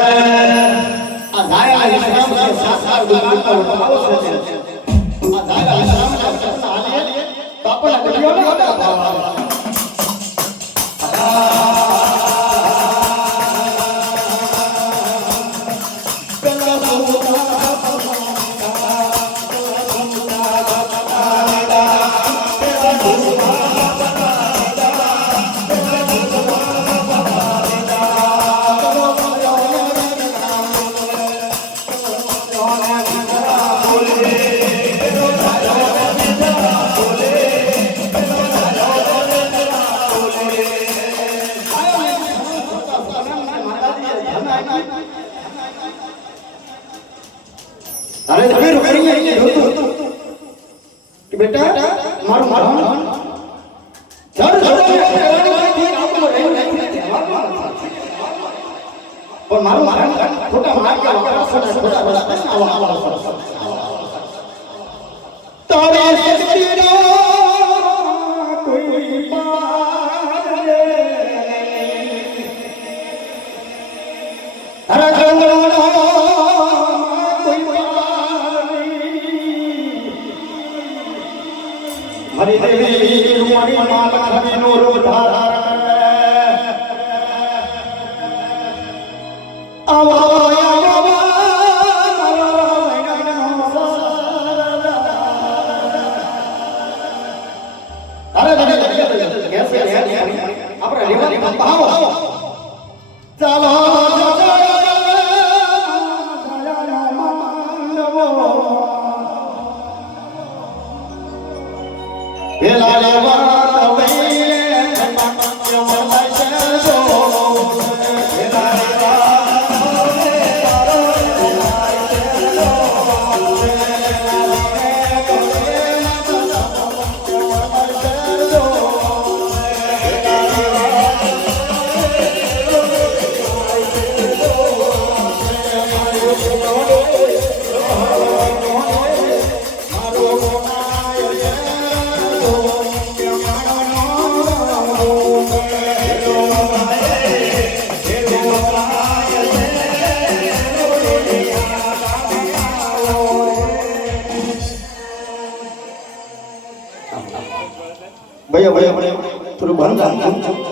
આ ધાયા વિશ્રામ છે સાકાર દુકાનનો ભાવ છે આ ધાયા વિશ્રામ ના હાલે તો આપણને ગડિયો ન હોતા ભાવ अरे फिर करेंगे कि बेटा मारो मारो चल चलो और मारो मारो छोटा मार के छोटा बड़ा तारे तेरा कोई मारे अरे जंगलों हरि देवी रुमानी माल खबी नो रोधार आवा आवा अरे कैसे अपना लेवा भाव चलो Bela lewa tawile Yamala shado Bela lewa भैया भैया थोड़ा बंद